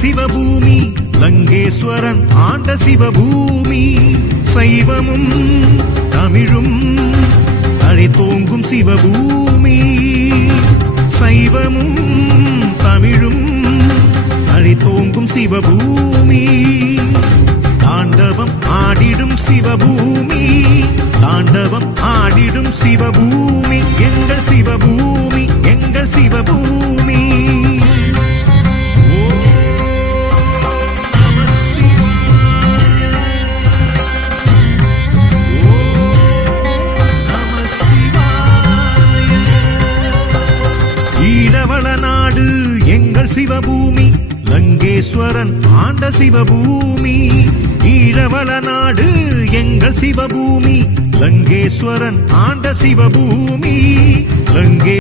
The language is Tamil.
சிவபூமி லங்கேஸ்வரன் ஆண்ட சிவபூமி சைவமும் தமிழும் தழைத்தோங்கும் சிவபூமி சைவமும் தமிழும் தழைத்தோங்கும் சிவபூமி தாண்டவம் ஆடிடும் சிவபூமி தாண்டவம் ஆடிடும் சிவபூமி எங்கள் சிவபூமி எங்கள் சிவபூமி ஈழவள நாடு எங்கள் சிவபூமி லங்கேஸ்வரன் ஆண்ட சிவபூமி ஈழவள நாடு எங்கள் சிவபூமி லங்கேஸ்வரன் ஆண்ட சிவபூமி லங்கே